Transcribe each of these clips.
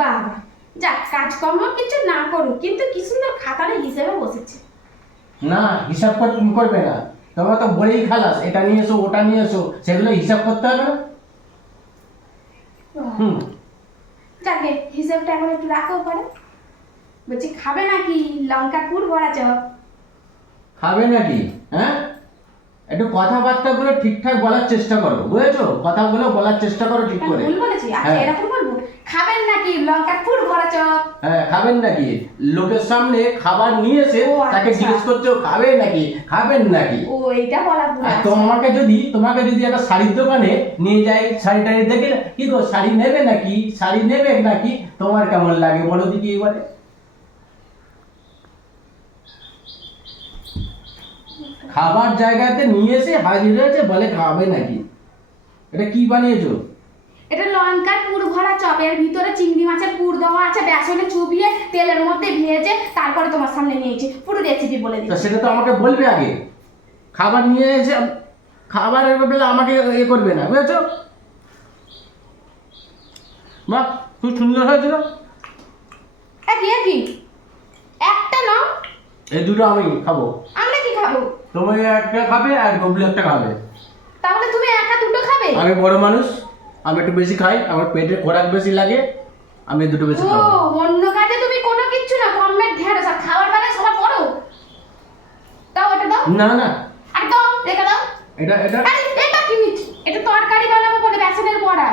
বাবা, যাক কাজকর্ম কিছু না করুক কিন্তু কি সুন্দর খাতারে হিসেবে বসেছে। না, হিসাব করবে না। তোমরা তো বলেই খালাস, এটা নিয়ে এসো ওটা নিয়ে এসো, সেগুলো হিসাব করতে হবে না। হুম। যাকে হিসেবটা এখন একটু রাখো পারে। বলছি খাবে নাকি লঙ্কা পুর ভরা চপ? খাবে নাকি? হ্যাঁ, একটু কথাবার্তাগুলো ঠিকঠাক বলার চেষ্টা করো, বুঝেছো? কথাগুলো বলার চেষ্টা করো ঠিক করে। ভুল বলেছি? আচ্ছা হ্যাঁ। এরকম বলবো, খাবেন নাকি লঙ্কা পুর ভরা চপ? হ্যাঁ, খাবেন নাকি? লোকের সামনে খাবার নিয়ে এসে ও, তাকে আচ্ছা। জিজ্ঞেস করছো খাবে নাকি, খাবেন নাকি। ও, এইটা বলা ভুল আর আছে। তোমাকে যদি একটা শাড়ির দোকানে নিয়ে যাই, শাড়িটারি দেখে কি গো শাড়ি নেবে নাকি, শাড়ি নেবে নাকি, তোমার কেমন লাগে বলো দেখি এবারে। খাবার জায়গাতে নিয়ে এসে হাজির হয়েছে বলে খাবে নাকি। এটা কি বানিয়েছো? এটা লঙ্কার পুর ভরা চপ, এর ভিতরে চিংড়ি মাছের পুর দেওয়া আছে, বেসনে চুবিয়ে তেলের মধ্যে ভেজে তারপরে তোমার সামনে নিয়েছি। পুরো রেসিপি বলে তা দিচ্ছি। সেটা তো আমাকে বলবে আগে। খাবার নিয়ে এসে খাবারের ব্যাপারে আমাকে করবে না, বুঝেছো? বাহ, খুব সুন্দর হয়েছিল। একই একটা নাও, এই দুটো আমি খাবো। আমরা কি খাবো? তুমি একটা খাবে আর গবলু একটা খাবে। তাহলে তুমি একা দুটো খাবে? আমি বড় মানুষ, আমি একটু বেশি খাই, আমার পেটে খোরাক বেশি লাগে, আমি দুটো বেশি ও, খাবো। অন্য কাজে তুমি কোনো কিচ্ছু না, কমপ্লিট ঢেঁড়স আর খাওয়ার বেলায় সবার বড়। দাও ওটা দাও। না না, আর দাও, রেখে দাও। এটা এটা আরে এটা কি মিষ্টি? এটা তরকারি বানাবো বলে বেসনের বড়া।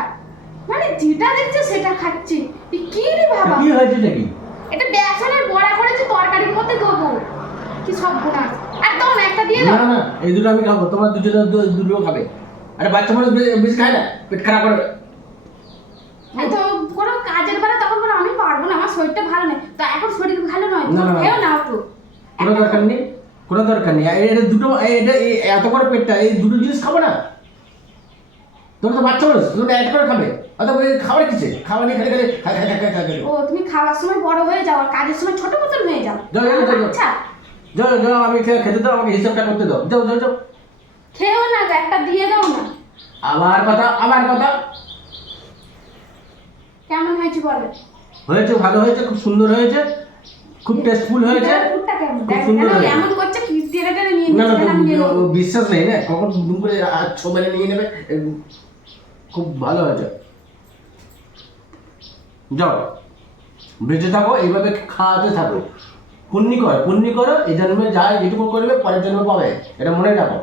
মানে যেটা দেখছে সেটা খাচ্ছে। কি রে বাবা, কি হয়েছে দেখি। এটা বেসনের বড়া করেছে তরকারির মধ্যে দেবো। কি সব বোনাস। আর দাও না, একটা দিয়ে না দাও। না, এই দুটো আমি খাবো, তোমার দুটো খাবে। আরে বাচ্চা মানুষ বেশি খায় না, পেট খারাপ করে। এই তো কোনো কাজের বেলা তখন বলো আমি পারবো না, আমার শরীরটা ভালো নেই। তো এখন শরীর ভালো নয়, না, তুমি না, খেও না একটু। কোনো দরকার নেই, কোনো দরকার নেই। এটা দুটো, এটা এত বড় পেটটা, এই দুটো জিনিস খাবো না। তোমরা তো বাচ্চা মানুষ, তোমরা একটা করে খাবে। অত খাবার কিসে, খাবার নিয়ে খালি খালি খাই খাই খাই খাই খাই। ও, তুমি খাওয়ার সময় বড় হয়ে যাও আর কাজের সময় ছোট মতন হয়ে যাও। যাও, যাও, যাও, যাও। আচ্ছা, যাও যাও, আমি খেতে দাও, আমাকে হিসাবটা করতে দাও। যাও যাও যাও। খেও না গো, একটা দিয়ে দাও না। আমার কথা, আমার কথা। কেমন হয়েছে বলো? হয়েছে, ভালো হয়েছে, খুব সুন্দর হয়েছে, খুব টেস্টফুল হয়েছে। ফুটটা কেমন খুব দেখ, সুন্দর কেন হয়েছে। এমন করছে কি টেনে টেনে নিয়ে না না, নিচ্ছে, আমি নিয়ে নেবো। বিশ্বাস নেই না, কখন দুম করে ছোমেলে নিয়ে নেবে। খুব ভালো হয়েছে। যাও, বেঁচে থাকো, এইভাবে খাওয়াতে থাকো। পুণ্যি করো, এই জন্মে যা যেটুকু করবে পরের জন্মে পাবে, এটা মনে রাখো।